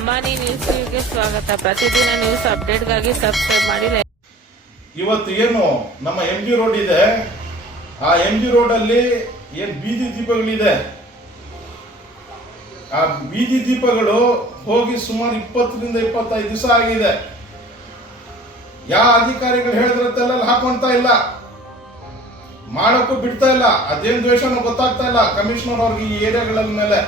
ಅಂಬಾನಿ ನ್ಯೂಸ್ಗೆ ಸ್ವಾಗತ. ಪ್ರತಿದಿನ ನ್ಯೂಸ್ ಅಪ್ಡೇಟ್ಗಾಗಿ ಸಬ್ಸ್ಕ್ರೈಬ್ ಮಾಡಿ. ಇವತ್ತು ಏನು ನಮ್ಮ MG ರೋಡ್ ಇದೆ, ಆ MG ರೋಡ್ ಅಲ್ಲಿ ಏನು ಬೀದಿ ದೀಪಗಳಿದೆ, ಆ ಬೀದಿ ದೀಪಗಳು ಹೋಗಿ ಸುಮಾರು 20ರಿಂದ 25 ದಿವಸ ಆಗಿದೆ. ಯಾವ ಅಧಿಕಾರಿಗಳು ಹೇಳಿದ್ರತ್ತೆಲ್ಲ ಹಾಕೊಂತ ಇಲ್ಲ, ಮಾಡೋಕ್ಕೂ ಬಿಡ್ತಾ ಇಲ್ಲ. ಅದೇನು ದ್ವೇಷನೂ ಗೊತ್ತಾಗ್ತಾ ಇಲ್ಲ ಕಮಿಷನರ್ ಅವ್ರಿಗೆ ಈ ಏರಿಯಾಗಳ ಮೇಲೆ.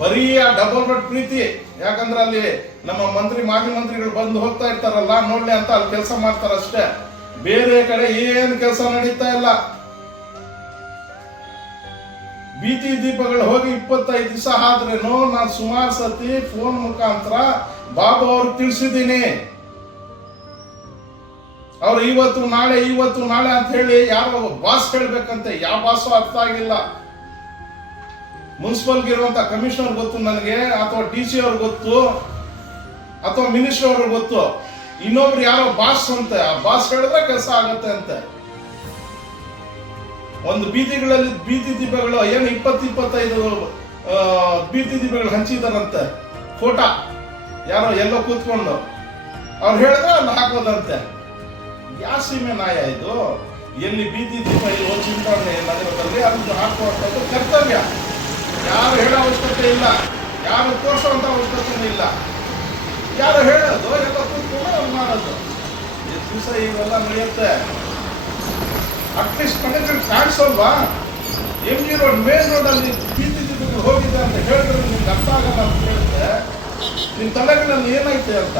ಬರೀ ಆ ಡಬಲ್ ಬೆಡ್ ಪ್ರೀತಿ. ಯಾಕಂದ್ರೆ ಅಲ್ಲಿ ನಮ್ಮ ಮಾಜಿ ಮಂತ್ರಿಗಳು ಬಂದು ಹೋಗ್ತಾ ಇರ್ತಾರಲ್ಲ, ನೋಡ್ಲಿ ಅಂತ ಅಲ್ಲಿ ಕೆಲಸ ಮಾಡ್ತಾರಷ್ಟೇ. ಬೇರೆ ಕಡೆ ಏನು ಕೆಲಸ ನಡೀತಾ ಇಲ್ಲ. ಬೀದಿ ದೀಪಗಳು ಹೋಗಿ 25 ದಿವಸ ಆದ್ರೇನು ನಾನು ಸುಮಾರು ಸತಿ ಫೋನ್ ಮುಖಾಂತರ ಬಾಬು ಅವ್ರಿಗೆ ತಿಳಿಸಿದ್ದೀನಿ. ಅವ್ರು ಇವತ್ತು ನಾಳೆ ಅಂತ ಹೇಳಿ ಯಾರೋ ಬಾಸ್ ಹೇಳ್ಬೇಕಂತೆ. ಯಾವ ಬಾಸು ಅರ್ಥ ಆಗಿಲ್ಲ. ಮುನ್ಸಿಪಲ್ಗೆ ಇರುವಂತ ಕಮಿಷನರ್ ಗೊತ್ತು ನನಗೆ, ಅಥವಾ DC ಅವ್ರಿಗೆ ಗೊತ್ತು, ಅಥವಾ ಮಿನಿಸ್ಟರ್ ಅವ್ರಿಗೆ ಗೊತ್ತು. ಇನ್ನೊಬ್ರು ಯಾರೋ ಬಾಸ್ ಅಂತೆ, ಆ ಬಾಸ್ ಹೇಳಿದ್ರೆ ಕೆಲಸ ಆಗತ್ತೆ ಅಂತೆ. ಒಂದು ಬೀದಿಗಳಲ್ಲಿ ಬೀದಿ ದೀಪಗಳು ಏನು 20-25 ಬೀದಿ ದೀಪಗಳು ಹಂಚಿದಾರಂತೆ. ಫೋಟೋ ಯಾರೋ ಎಲ್ಲೋ ಕೂತ್ಕೊಂಡು ಅವ್ರು ಹೇಳಿದ್ರೆ ಅಲ್ಲಿ ಹಾಕೋದಂತೆ. ಯಾವ ಸೀಮೆ ನಾಯ ಇದು? ಎಲ್ಲಿ ಬೀದಿ ದೀಪ ಇಲ್ವೋ ಚಿಂತಾಮಣಿ ನಗರದಲ್ಲಿ ಅದನ್ನು ಹಾಕುವಂಥದ್ದು ಕರ್ತವ್ಯ. ಯಾರು ಹೇಳೋ ಅವಶ್ಯಕತೆ ಇಲ್ಲ, ಯಾರು ತೋರಿಸುವಂತ ಅವಶ್ಯಕತೆ ಇಲ್ಲ. ಯಾರು ಹೇಳೋದು ಎಲ್ಲ ಕೂತ್ಕೊಂಡು ಅವ್ರು ಮಾಡೋದು. ಎಷ್ಟು ದಿವಸ ಇವೆಲ್ಲ ನಡೆಯುತ್ತೆ? ಅಟ್ಲೀಸ್ಟ್ ಕನೆಕ್ಷನ್ ಕಾಣಿಸೋಲ್ವಾ? MG ರೋಡ್ ಮೇನ್ ರೋಡ್ ಅಲ್ಲಿ ಬೀದಿ ದೀಪಗಳು ಹೋಗಿದೆ ಅಂತ ಹೇಳಿದ್ರೆ ನಿಮ್ಗೆ ಅರ್ಥ ಆಗಲ್ಲ ಅಂತ ಹೇಳಿದ್ರೆ ನಿಮ್ ತಲೆಗಳಲ್ಲಿ ಏನೈತೆ ಅಂತ.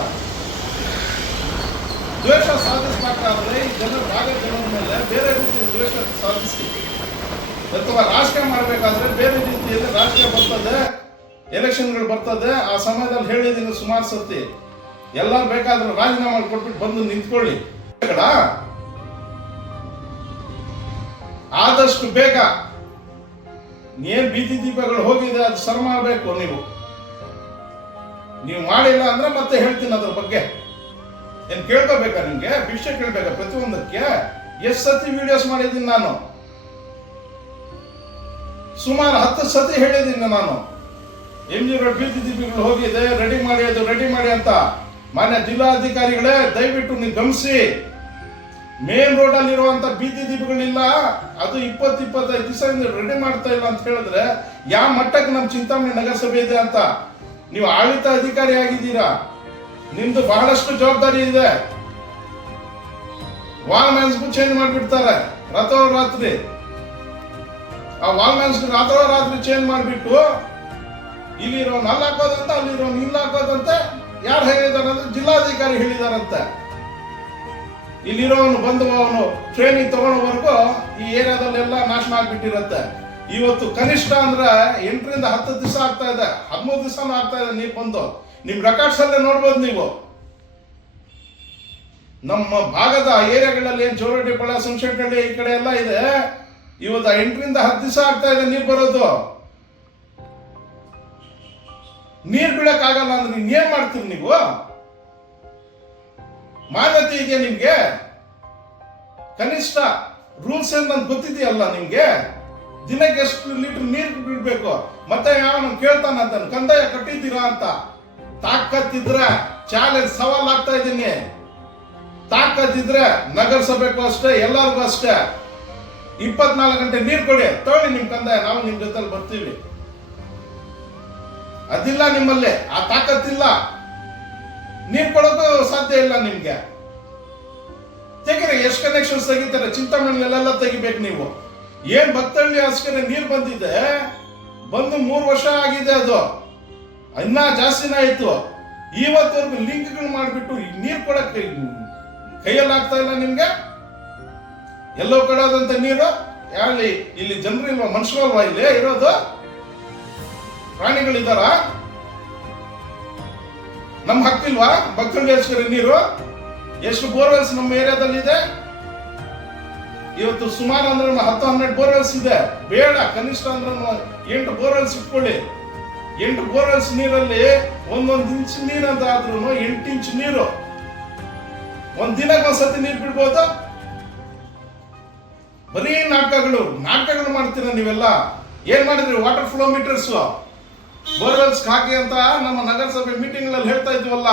ದ್ವೇಷ ಸಾಧಿಸ್ಬೇಕಾದ್ರೆ ಈ ಜನರ ಮೇಲೆ ಬೇರೆ ರೀತಿಯ ದ್ವೇಷ ಸಾಧಿಸಿ, ಅಥವಾ ರಾಜಕೀಯ ಮಾಡಬೇಕಾದ್ರೆ ಬೇರೆ ರೀತಿಯಲ್ಲಿ ರಾಜಕೀಯ ಬರ್ತದೆ, ಎಲೆಕ್ಷನ್ಗಳು ಬರ್ತದೆ. ಆ ಸಮಯದಲ್ಲಿ ಹೇಳಿದ್ದೀನಿ ಸುಮಾರು ಸತಿ, ಎಲ್ಲರೂ ಬೇಕಾದ್ರೂ ರಾಜೀನಾಮೆ ಕೊಟ್ಬಿಟ್ಟು ಬಂದು ನಿಂತ್ಕೊಳ್ಳಿ. ಆದಷ್ಟು ಬೇಗ ಏನ್ ಬೀದಿ ದೀಪಗಳು ಹೋಗಿದೆ ಅದು ಸರ್ ಮಾಡಬೇಕು. ನೀವು ಮಾಡಿಲ್ಲ ಅಂದ್ರೆ ಮತ್ತೆ ಹೇಳ್ತೀನಿ ಅದ್ರ ಬಗ್ಗೆ. ಏನ್ ಕೇಳ್ಕೋಬೇಕಾ? ನಿಮ್ಗೆ ಭಿಕ್ಷೆ ಕೇಳ್ಬೇಕಾ? ಪ್ರತಿಯೊಂದಕ್ಕೆ ಎಷ್ಟು ಸತಿ ವಿಡಿಯೋಸ್ ಮಾಡಿದ್ದೀನಿ ನಾನು, ಸುಮಾರು 10 ಸತಿ ಹೇಳಿದ್ದೀನಿ ನಾನು. MG ರೋಡ್ ಬೀದಿ ದೀಪಗಳು ಹೋಗಿದೆ, ರೆಡಿ ಮಾಡಿ ಅಂತ. ಮಾನ್ಯ ಜಿಲ್ಲಾಧಿಕಾರಿಗಳೇ, ದಯವಿಟ್ಟು ನೀವು ಗಮನಿಸಿ. ಮೇನ್ ರೋಡ್ ಅಲ್ಲಿ ಇರುವಂತ ಬೀದಿ ದೀಪಗಳಿಲ್ಲ, ಅದು 20-25 ದಿವಸ ರೆಡಿ ಮಾಡ್ತಾ ಇಲ್ಲ ಅಂತ ಹೇಳಿದ್ರೆ ಯಾವ ಮಟ್ಟಕ್ಕೆ ನಮ್ಮ ಚಿಂತಾಮಣಿ ನಗರಸಭೆ ಇದೆ ಅಂತ. ನೀವು ಆಡಳಿತ ಅಧಿಕಾರಿ ಆಗಿದ್ದೀರಾ, ನಿಮ್ದು ಬಹಳಷ್ಟು ಜವಾಬ್ದಾರಿ ಇದೆ. ವಾಲ್ ಮ್ಯಾನ್ಸ್ಗೂ ಚೇಂಜ್ ಮಾಡಿಬಿಡ್ತಾರೆ ರಾತ್ರೋರಾತ್ರಿ. ಆ ವಾಲ್ ಮ್ಯಾನ್ಸ್ ರಾತ್ರೋರಾತ್ರಿ ಚೇಂಜ್ ಮಾಡಿಬಿಟ್ಟು ಇಲ್ಲಿರೋನ್ ಅಲ್ಲಿ ಹಾಕೋದಂತ, ಅಲ್ಲಿರೋನ್ ಇಲ್ಲಿ ಹಾಕೋದಂತೆ. ಯಾರು ಹೇಳಿದಾರಂದ್ರೆ ಜಿಲ್ಲಾಧಿಕಾರಿ ಹೇಳಿದಾರಂತೆ. ಇಲ್ಲಿರೋನು ಬಂದು ಅವನು ಟ್ರೈನಿಂಗ್ ತಗೊಳ್ಳೋವರೆಗೂ ಈ ಏರಿಯಾದಲ್ಲೆಲ್ಲ ನಾಶನ ಆಗ್ಬಿಟ್ಟಿರುತ್ತೆ. ಇವತ್ತು ಕನಿಷ್ಠ ಅಂದ್ರೆ 8ರಿಂದ 10 ದಿವಸ ಆಗ್ತಾ ಇದೆ, 13 ದಿವಸನೂ ಆಗ್ತಾ ಇದೆ ನೀರು ಬಂದು. ನಿಮ್ ರೆಕಾರ್ಡ್ಸ್ ಅಲ್ಲೇ ನೋಡ್ಬೋದು ನೀವು. ನಮ್ಮ ಭಾಗದ ಏರಿಯಾಗಳಲ್ಲಿ ಏನ್ ಜೋರಡ್ಡಿಪಾಳ್ಯ, ಸುಂಶೆಟ್ಟಹಳ್ಳಿ ಈ ಕಡೆ ಎಲ್ಲ ಇದೆ, ಇವತ್ತು 8ರಿಂದ 10 ದಿವಸ ಆಗ್ತಾ ಇದೆ ನೀರು ಬರೋದು. ನೀರ್ ಬೀಳಕ್ ಆಗಲ್ಲ ಅಂದ್ರೆ ಏನ್ ಮಾಡ್ತೀರಿ ನೀವು? ಮಾನ್ಯತೆ ಇದೆಯಾ ನಿಮ್ಗೆ? ಕನಿಷ್ಠ ರೂಲ್ಸ್ ಏನ್ ಗೊತ್ತಿದೆಯಲ್ಲ ನಿಮ್ಗೆ? ದಿನಕ್ಕೆ ಎಷ್ಟು ಲೀಟರ್ ನೀರು ಬಿಡ್ಬೇಕು? ಮತ್ತೆ ಯಾವ ಕೇಳ್ತಾನಂತ ಕಂದಾಯ ಕಟ್ಟಿದ್ದೀರಾ ಅಂತ. ತಾಕತ್ತಿದ್ರೆ ಚಾಲೆಂಜ್ ಸವಾಲ್ ಆಗ್ತಾ ಇದ್ದೀನಿ. ತಾಕತ್ತಿದ್ರೆ ನಗರಸಭೆಗೂ ಅಷ್ಟೇ, ಎಲ್ಲರಿಗೂ ಅಷ್ಟೇ 24 ಗಂಟೆ ನೀರು ಕೊಡಿ, ತಗೊಳ್ಳಿ ನಿಮ್ ಕಂದಾಯ, ನಾವು ನಿಮ್ ಜೊತೆಲಿ ಬರ್ತೀವಿ. ಅದಿಲ್ಲ ನಿಮ್ಮಲ್ಲಿ, ಆ ತಾಕತ್ತಿಲ್ಲ. ನೀರು ಕೊಡೋದು ಸಾಧ್ಯ ಇಲ್ಲ ನಿಮ್ಗೆ. ತೆಗೀರಿ, ಎಷ್ಟು ಕನೆಕ್ಷನ್ಸ್ ತೆಗಿತಾರೆ ಚಿಂತಾಮಣಿಲೆಲ್ಲ ತೆಗಿಬೇಕು ನೀವು. ಏನ್ ಭಕ್ತಳ್ಳಿ ಅಷ್ಟೇ ನೀರು ಬಂದಿದೆ, ಬಂದು 3 ವರ್ಷ ಆಗಿದೆ, ಅದು ಇನ್ನ ಜಾಸ್ತಿನ ಆಯ್ತು. ಇವತ್ತವರೆಗೂ ಲಿಂಕ್ಗಳು ಮಾಡಿಬಿಟ್ಟು ನೀರು ಕೊಡಕ್ಕೆ ಕೈಯಲ್ಲಿ ಆಗ್ತಾ ಇಲ್ಲ ನಿಮ್ಗೆ. ಎಲ್ಲೋ ಕಡೋದಂತ ನೀರು ಯಾರಲ್ಲಿ? ಇಲ್ಲಿ ಜನರು ಇಲ್ವಾ? ಮನುಷ್ಯರಲ್ವಾ ಇಲ್ಲಿ ಇರೋದು? ಪ್ರಾಣಿಗಳಿದಾರ? ನಮ್ಮ ಹಕ್ಕಿಲ್ವಾ ಭಕ್ತಳ್ಳಿ ನೀರು? ಎಷ್ಟು ಬೋರ್ವೆಲ್ಸ್ ನಮ್ಮ ಏರಿಯಾದಲ್ಲಿ ಇದೆ? ಇವತ್ತು ಸುಮಾರು ಅಂದ್ರೆ 10-12 ಬೋರ್ವೆಲ್ಸ್ ಇದೆ. ಬೇಡ, ಕನಿಷ್ಠ ಅಂದ್ರೆ 8 ಬೋರ್ವೆಲ್ಸ್ ಇಟ್ಕೊಳ್ಳಿ. 8 ಬೋರ್ವೆಲ್ಸ್ ನೀರಲ್ಲಿ 1 ಇಂಚ್ ನೀರು ಅಂತ ಆದ್ರೂ 8 ಇಂಚ್ ನೀರು ಒಂದ್ ದಿನಕ್ಕೆ ಒಂದ್ಸತಿ ನೀರು ಬಿಡ್ಬೋದು. ಬರೀ ನಾಟಕಗಳು ಮಾಡ್ತೀರ ನೀವೆಲ್ಲ. ಏನ್ ಮಾಡಿದ್ರಿ? ವಾಟರ್ ಫ್ಲೋ ಮೀಟರ್ಸ್ ಬೋರ್ವೆಲ್ಸ್ ಹಾಕಿ ಅಂತ ನಮ್ಮ ನಗರಸಭೆ ಮೀಟಿಂಗ್ ಗಳಲ್ಲಿ ಹೇಳ್ತಾ ಇದ್ವಲ್ಲ.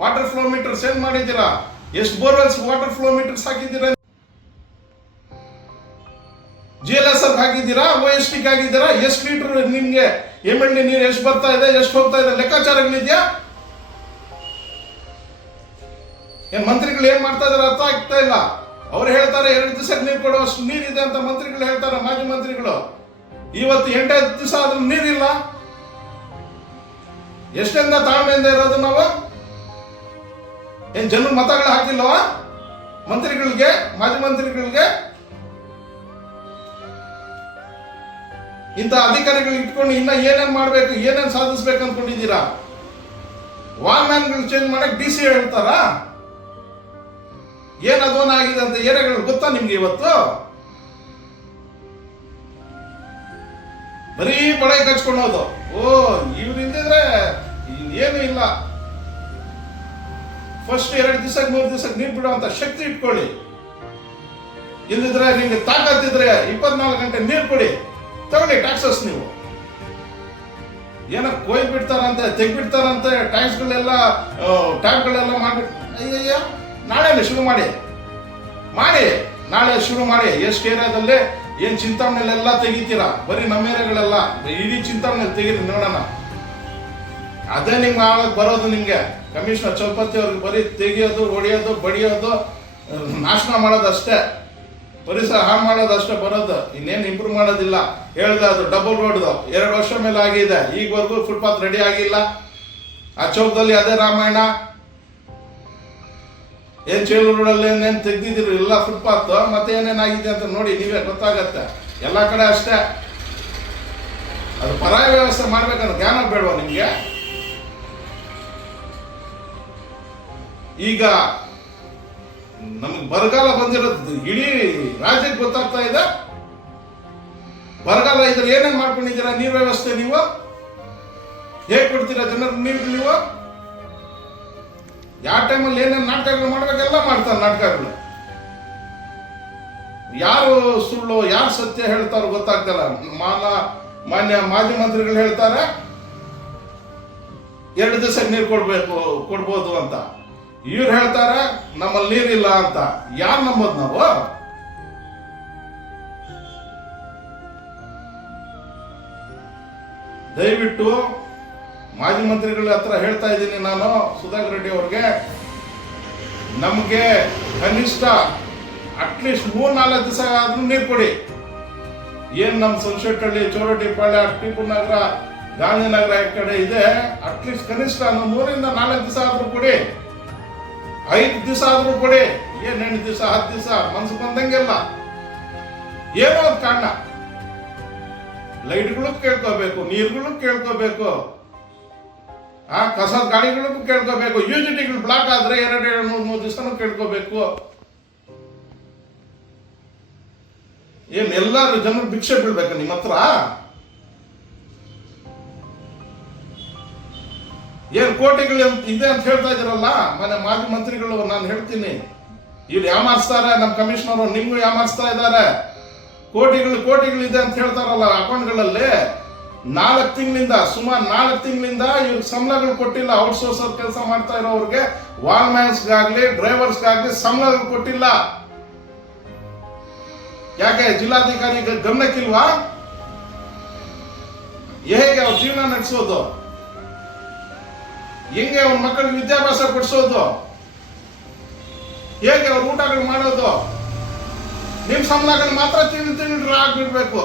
ವಾಟರ್ ಫ್ಲೋ ಮೀಟರ್ ಸೇಲ್ ಮಾಡಿದ್ದೀರಾ? ಎಷ್ಟು ಬೋರ್ವೆಲ್ಸ್ ವಾಟರ್ ಫ್ಲೋ ಮೀಟರ್ಸ್ ಹಾಕಿದ್ದೀರಾ? GLSR ಹಾಕಿದ್ದೀರಾ? OST ಹಾಕಿದ್ದೀರಾ? ಎಷ್ಟು ಲೀಟರ್ ನಿಮ್ಗೆ MLD ನೀರು ಎಷ್ಟು ಬರ್ತಾ ಇದೆ, ಎಷ್ಟು ಹೋಗ್ತಾ ಇದೆ, ಲೆಕ್ಕಾಚಾರಗಳಿದ್ಯಾ? ಏನ್ ಮಂತ್ರಿಗಳು ಏನ್ ಮಾಡ್ತಾ ಇದಾರೆ ಅರ್ಥ ಆಗ್ತಾ ಇಲ್ಲ. ಅವ್ರು ಹೇಳ್ತಾರೆ 2 ದಿವಸಕ್ಕೆ ನೀರು ಕೊಡುವಷ್ಟು ನೀರಿದೆ ಅಂತ ಮಂತ್ರಿಗಳು ಹೇಳ್ತಾರೆ, ಮಾಜಿ ಮಂತ್ರಿಗಳು. ಇವತ್ತು 8 ದಿವಸ ಆದ್ರೂ ನೀರಿಲ್ಲ. ಎಷ್ಟೆಂದ ತಾಳ್ಮೆಯಿಂದ ಇರೋದು ನಾವು? ಏನ್ ಜನರು ಮತಗಳು ಹಾಕಿಲ್ವಾ ಮಂತ್ರಿಗಳಿಗೆ, ಮಾಜಿ ಮಂತ್ರಿಗಳಿಗೆ? ಇಂಥ ಅಧಿಕಾರಿಗಳು ಇಟ್ಕೊಂಡು ಇನ್ನ ಏನೇನ್ ಮಾಡ್ಬೇಕು, ಏನೇನ್ ಸಾಧಿಸ್ಬೇಕು ಅನ್ಕೊಂಡಿದ್ದೀರಾ? ವಾಲ್ಮ್ಯಾನ್ಗಳು ಚೇಂಜ್ ಮಾಡಕ್ DC ಹೇಳ್ತಾರ? ಏನ್ ಅಧ್ವಾನ ಆಗಿದೆ ಅಂತ ಏನೇಗಳು ಗೊತ್ತಾ ನಿಮ್ಗೆ? ಇವತ್ತು ಬರೀ ಬಳೆ ಕಚ್ಕೊಳ್ಳೋದು. ಇವ್ರಿಂದಿದ್ರೆ ಏನು ಇಲ್ಲ. ಫಸ್ಟ್ 2 ದಿವಸಕ್ಕೆ 3 ದಿವಸಕ್ಕೆ ನೀರು ಬಿಡುವಂತ ಶಕ್ತಿ ಇಟ್ಕೊಳ್ಳಿ. ಇಲ್ಲಿದ್ರೆ ನಿಮ್ಗೆ ತಾಕತ್ತಿದ್ರೆ 24 ಗಂಟೆ ನೀರು ಕೊಡಿ, ತಗೊಳ್ಳಿ ಟ್ಯಾಕ್ಸಸ್. ನೀವು ಏನೋ ಕೊಯ್ದು ಬಿಡ್ತಾರಂತೆ, ತೆಗ್ಬಿಡ್ತಾರಂತೆ, ಟ್ಯಾಕ್ಸ್ಗಳೆಲ್ಲ ಟ್ಯಾಬ್ಗಳೆಲ್ಲ ಮಾಡ್ಬಿಟ್ಟು ಅಯ್ಯಯ್ಯ. ನಾಳೆ ಶುರು ಮಾಡಿ, ನಾಳೆ ಶುರು ಮಾಡಿ. ಎಷ್ಟು ಏರಿಯಾದಲ್ಲಿ ಏನ್ ಚಿಂತಾಮಣಿಲೆಲ್ಲ ತೆಗಿತೀರಾ? ಬರೀ ನಮ್ಮ ಏರಿಯಾಗಳೆಲ್ಲ ಇಡೀ ಚಿಂತಾಮಣಿ ತೆಗೀರಿ ನೋಡೋಣ. ಅದೇ ನಿಮ್ಗೆ ಆಳಕ್ಕೆ ಬರೋದು. ನಿಮ್ಗೆ ಕಮಿಷನರ್ ಚೌಪತಿ ಅವ್ರಿಗೆ ಬರೀ ತೆಗಿಯೋದು, ಹೊಡಿಯೋದು, ಬಡಿಯೋದು, ನಾಶನ ಮಾಡೋದಷ್ಟೇ, ಪರಿಸರ ಹಾಳು ಮಾಡೋದಷ್ಟೇ ಬರೋದು. ಇನ್ನೇನು ಇಂಪ್ರೂವ್ ಮಾಡೋದಿಲ್ಲ. ಹೇಳಿದೆ ಅದು ಡಬಲ್ ರೋಡ್ದು 2 ವರ್ಷ ಮೇಲೆ ಆಗಿದೆ, ಈಗವರೆಗೂ ಫುಟ್ಪಾತ್ ರೆಡಿ ಆಗಿಲ್ಲ. ಆ ಚೌಕದಲ್ಲಿ ಅದೇ ರಾಮಾಯಣ. ಏನ್ ಚೇಳು ರೋಡಲ್ಲಿ ಏನೇನು ತೆಗ್ದಿದ್ದೀರಿ ಎಲ್ಲ ಫುಟ್ಪಾತ್, ಮತ್ತೆ ಏನೇನಾಗಿದೆ ಅಂತ ನೋಡಿ, ನೀವೇ ಗೊತ್ತಾಗತ್ತೆ. ಎಲ್ಲ ಕಡೆ ಅಷ್ಟೇ. ಅದು ಪರಾಯ ವ್ಯವಸ್ಥೆ ಮಾಡ್ಬೇಕಂತ ಜ್ಞಾನ ಬೇಡವಾ ನಿಮ್ಗೆ? ಈಗ ನಮ್ಗೆ ಬರಗಾಲ ಬಂದಿರೋದು ಇಡೀ ರಾಜ್ಯಕ್ಕೆ ಗೊತ್ತಾಗ್ತಾ ಇದೆ. ಬರಗಾಲ ಇದ್ರೆ ಏನೇನ್ ಮಾಡ್ಕೊಂಡಿದ್ದೀರಾ ನೀರ್ ವ್ಯವಸ್ಥೆ? ನೀವು ಹೇಗ್ ಕೊಡ್ತೀರಾ ಜನರ ನೀರು? ನೀವು ಯಾವ ಟೈಮಲ್ಲಿ ಏನೇನು ನಾಟಕಗಳು ಮಾಡ್ಬೇಕೆಲ್ಲ ಮಾಡ್ತಾರೆ ನಾಟಕಗಳು. ಯಾರು ಸುಳ್ಳು ಯಾರು ಸತ್ಯ ಹೇಳ್ತಾರೋ ಗೊತ್ತಾಗ್ತಲ್ಲ. ಮಾನ್ಯ ಮಾಜಿ ಮಂತ್ರಿಗಳು ಹೇಳ್ತಾರೆ 2 ದಿವಸಕ್ಕೆ ನೀರು ಕೊಡ್ಬೋದು ಅಂತ. ಇವ್ರು ಹೇಳ್ತಾರೆ ನಮ್ಮಲ್ಲಿ ನೀರಿಲ್ಲ ಅಂತ. ಯಾರು ನಂಬೋದು ನಾವು? ದಯವಿಟ್ಟು ಮಾಜಿ ಮಂತ್ರಿಗಳ ಹತ್ರ ಹೇಳ್ತಾ ಇದ್ದೀನಿ ನಾನು, ಸುಧಾಕರ್ ರೆಡ್ಡಿ ಅವ್ರಿಗೆ, ನಮಗೆ ಕನಿಷ್ಠ ಅಟ್ಲೀಸ್ಟ್ 3-4 ದಿವಸ ಆದ್ರೂ ನೀರು ಕೊಡಿ. ಏನ್ ನಮ್ಮ ಸಂಶೆಟ್ಟಳ್ಳಿ, ಚೋರಟಿಪಾಳ್ಯ, ಟಿಪ್ಪು ನಗರ, ಗಾಂಧಿನಗರ ಈ ಕಡೆ ಇದೆ, ಅಟ್ಲೀಸ್ಟ್ ಕನಿಷ್ಠ 3-4 ದಿವಸ ಆದ್ರೂ ಕೊಡಿ. 5 ದಿವಸ ಆದ್ರೂ ಕೊಡಿ. ಏನ್ 8 ದಿವಸ 10 ದಿವಸ ಮನ್ಸು ಬಂದಂಗೆಲ್ಲ ಏನೋ ಒಂದು ಕಾರಣ. ಲೈಟ್ಗಳು ಕೇಳ್ಕೋಬೇಕು, ನೀರುಗಳು ಕೇಳ್ಕೋಬೇಕು, ಕಸದ ಗಾಡಿಗಳಿಗೂ ಕೇಳ್ಕೋಬೇಕು, ಯುಜಿಟಿಗಳು ಬ್ಲಾಕ್ ಆದ್ರೆ 2-3 ದಿವಸನೂ ಕೇಳ್ಕೋಬೇಕು. ಏನ್ ಎಲ್ಲಾರು ಜನರು ಭಿಕ್ಷೆ ಬೀಳ್ಬೇಕು ನಿಮ್ಮ ಹತ್ರ? ಏನ್ ಕೋಟಿಗಳು ಇದೆ ಅಂತ ಹೇಳ್ತಾ ಇದ್ದೀರಲ್ಲ ಮಾಜಿ ಮಂತ್ರಿಗಳು. ನಾನು ಹೇಳ್ತೀನಿ, ಇಲ್ಲಿ ಯಾಮಾರಿಸ್ತಾರೆ ನಮ್ಮ ಕಮಿಷನರ್, ನಿಮ್ಗೂ ಯಾಮಾರಿಸ್ತಾ ಇದ್ದಾರೆ. ಕೋಟಿಗಳು ಇದೆ ಅಂತ ಹೇಳ್ತಾರಲ್ಲ ಅಕೌಂಟ್ಗಳಲ್ಲಿ. 4 ತಿಂಗಳಿಂದ ಸುಮಾರು 4 ತಿಂಗಳಿಂದ ಇವ್ರಿಗೆ ಸಂಬಳಗಳು ಕೊಟ್ಟಿಲ್ಲ. ಔಟ್ಸೋರ್ಸರ್ ಕೆಲಸ ಮಾಡ್ತಾ ಇರೋರಿಗೆ, ವಾಲ್ಮ್ಯಾನ್ಸ್ಗಾಗ್ಲಿ ಡ್ರೈವರ್ಸ್ಗಾಗ್ಲಿ ಸಂಬಳಗಳು ಕೊಟ್ಟಿಲ್ಲ. ಯಾಕೆ? ಜಿಲ್ಲಾಧಿಕಾರಿ ಗಮನಕ್ಕಿಲ್ವಾ? ಹೇಗೆ ಅವ್ರ ಜೀವನ ನಡೆಸೋದು? ಹೆಂಗೆ ಅವ್ರ ಮಕ್ಕಳಿಗೆ ವಿದ್ಯಾಭ್ಯಾಸ ಕೊಡಿಸೋದು? ಹೇಗೆ ಅವ್ರ ಊಟಗಳು ಮಾಡೋದು? ನಿಮ್ ಸಂಬಳಗಳು ಮಾತ್ರ ತಿಂಗಳು ಆಗ್ಬಿಡ್ಬೇಕು.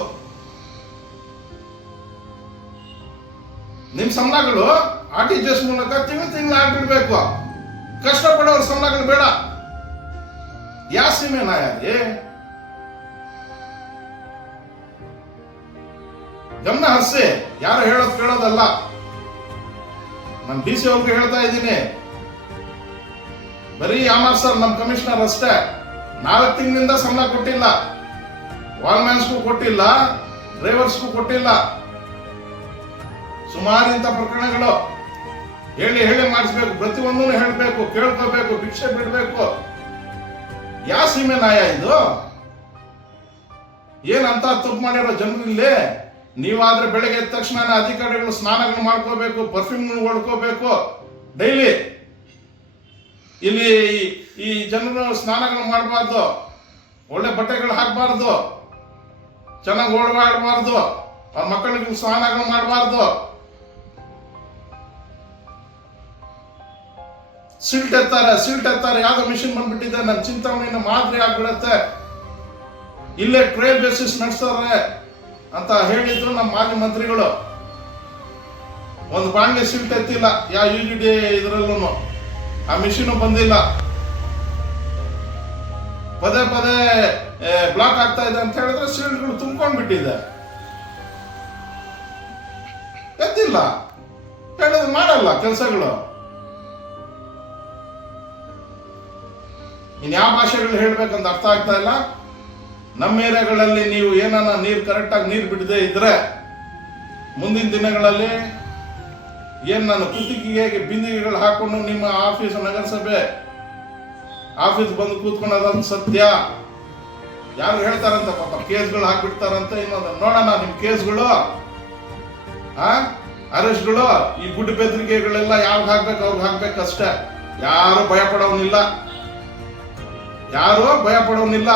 ನಿಮ್ ಸಂಬಳಗಳು RTGS ಮೂಲಕ ತಿಂಗಳು ಆಗ್ಬಿಡ್ಬೇಕು. ಕಷ್ಟಪಡೋರ ಸಂಬಳಗಳು ಬೇಡ. ಯಾವ ಸೀಮೆ ನಾಯಿ? ಗಮನ ಹರಿಸಿ. ಯಾರು ಹೇಳೋದು ಕೇಳೋದಲ್ಲ. ನಾನು DC ಅವ್ರಿಗೆ ಹೇಳ್ತಾ ಇದ್ದೀನಿ, ಬರೀ ಸರ್ ನಮ್ಮ ಕಮಿಷನರ್ ಅಷ್ಟೇ 4 ತಿಂಗಳಿಂದ ಸಂಬಳ ಕೊಟ್ಟಿಲ್ಲ. ವಾಲ್ಮ್ಯಾನ್ಸ್ಗೂ ಕೊಟ್ಟಿಲ್ಲ, ಡ್ರೈವರ್ಸ್ಗೂ ಕೊಟ್ಟಿಲ್ಲ. ಸುಮಾರು ಇಂಥ ಪ್ರಕರಣಗಳು. ಹೇಳಿ ಮಾಡಿಸ್ಬೇಕು, ಪ್ರತಿಯೊಂದೂ ಹೇಳ್ಬೇಕು, ಕೇಳ್ಕೋಬೇಕು, ಭಿಕ್ಷೆ ಬಿಡ್ಬೇಕು. ಯಾವ ಸೀಮೆ ನಾಯ ಇದು? ಏನಂತ ತಪ್ಪು ಮಾಡಿರೋ ಜನರು ಇಲ್ಲಿ? ನೀವಾದ್ರೆ ಬೆಳಗ್ಗೆ ಎದ್ದ ತಕ್ಷಣ ಅಧಿಕಾರಿಗಳು ಸ್ನಾನಗಳು ಮಾಡ್ಕೋಬೇಕು, ಪರ್ಫ್ಯೂಮ್ ಹೊಡ್ಕೋಬೇಕು ಡೈಲಿ. ಇಲ್ಲಿ ಈ ಜನರು ಸ್ನಾನಗಳು ಮಾಡಬಾರ್ದು, ಒಳ್ಳೆ ಬಟ್ಟೆಗಳು ಹಾಕಬಾರ್ದು, ಚೆನ್ನಾಗಿ ಓಡಾಡಬಾರ್ದು, ಅವ್ರ ಮಕ್ಕಳಿಗೆ ಸ್ನಾನಗಳು ಮಾಡಬಾರ್ದು. ಸಿಲ್ಟ್ ಎತ್ತಾರೆ, ಯಾವ್ದೋ ಮಿಷಿನ್ ಬಂದ್ಬಿಟ್ಟಿದೆ, ನನ್ನ ಚಿಂತಾಮಣಿನ ಮಾದರಿ ಆಗ್ಬಿಡತ್ತೆ, ಇಲ್ಲೇ ಟ್ರಯಲ್ ಬೇಸಿಸ್ ನಡೆಸ್ತಾರೆ ಅಂತ ಹೇಳಿದ್ರು ನಮ್ಮ ಮಾಜಿ ಮಂತ್ರಿಗಳು. ಒಂದು ಬಾಂಡ್ಲಿ ಸಿಲ್ಟ್ ಎತ್ತಿಲ್ಲ, ಯಾವ UGD ಇದ್ರಲ್ಲೂ ಆ ಮಿಷಿನ್ ಬಂದಿಲ್ಲ. ಪದೇ ಬ್ಲಾಕ್ ಆಗ್ತಾ ಇದೆ ಅಂತ ಹೇಳಿದ್ರೆ ಸಿಲ್ಟ್ಗಳು ತುಂಬ್ಕೊಂಡ್ಬಿಟ್ಟಿದೆ, ಎತ್ತಿಲ್ಲ, ಹೇಳಿದ್ರೆ ಮಾಡಲ್ಲ ಕೆಲಸಗಳು. ಇನ್ಯಾವ ಭಾಷೆಗಳು ಹೇಳ್ಬೇಕಂತ ಅರ್ಥ ಆಗ್ತಾ ಇಲ್ಲ. ನಮ್ಮ ಏರಿಯಾಗಳಲ್ಲಿ ನೀವು ಏನನ್ನ ನೀರು ಕರೆಕ್ಟಾಗಿ ನೀರು ಬಿಡದೆ ಇದ್ರೆ ಮುಂದಿನ ದಿನಗಳಲ್ಲಿ ಏನ್ ನಾನು ಕುತ್ತಿಗೆಗೆ ಬಿಂದಿಗೆಗಳು ಹಾಕೊಂಡು ನಿಮ್ಮ ಆಫೀಸ್ ನಗರಸಭೆ ಆಫೀಸ್ ಬಂದು ಕೂತ್ಕೊಳ್ಳೋದಂತ ಸತ್ಯ. ಯಾರು ಹೇಳ್ತಾರಂತ ಪಾಪ ಕೇಸ್ಗಳು ಹಾಕ್ಬಿಡ್ತಾರಂತ. ಇನ್ನೊಂದು ನೋಡೋಣ ನಿಮ್ ಕೇಸ್ಗಳು, ಅರೆಸ್ಟ್ಗಳು, ಈ ಗುಡ್ಡು ಬೆದರಿಕೆಗಳೆಲ್ಲ ಯಾವ್ದು ಹಾಕ್ಬೇಕು ಅವ್ರಿಗೆ ಹಾಕ್ಬೇಕಷ್ಟೇ. ಯಾರು ಭಯ ಪಡೋನಿಲ್ಲ,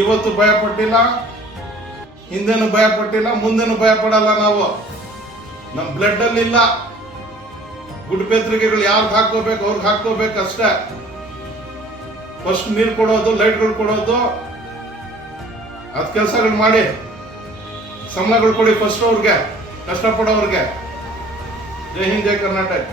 ಇವತ್ತು ಭಯ ಪಟ್ಟಿಲ್ಲ, ಹಿಂದೆನೂ ಭಯ ಪಟ್ಟಿಲ್ಲ, ಮುಂದೆನೂ ಭಯ ಪಡಲ್ಲ. ನಾವು ನಮ್ಮ ಬ್ಲಡ್ ಅಲ್ಲಿ ಇಲ್ಲ. ಗುಡ್ ಬೆದರಿಕೆಗಳು ಯಾವ್ದು ಹಾಕೋಬೇಕು ಅವ್ರಿಗೆ ಹಾಕೋಬೇಕು ಅಷ್ಟೇ. ಫಸ್ಟ್ ನೀರು ಕೊಡೋದು, ಲೈಟ್ಗಳು ಕೊಡೋದು, ಅದ್ ಕೆಲಸಗಳು ಮಾಡಿ, ಸಂಬಳಗಳು ಕೊಡಿ ಫಸ್ಟ್ ಅವ್ರಿಗೆ, ಕಷ್ಟಪಡೋರ್ಗೆ. ಜೈ ಹಿಂದ್, ಜೈ ಕರ್ನಾಟಕ.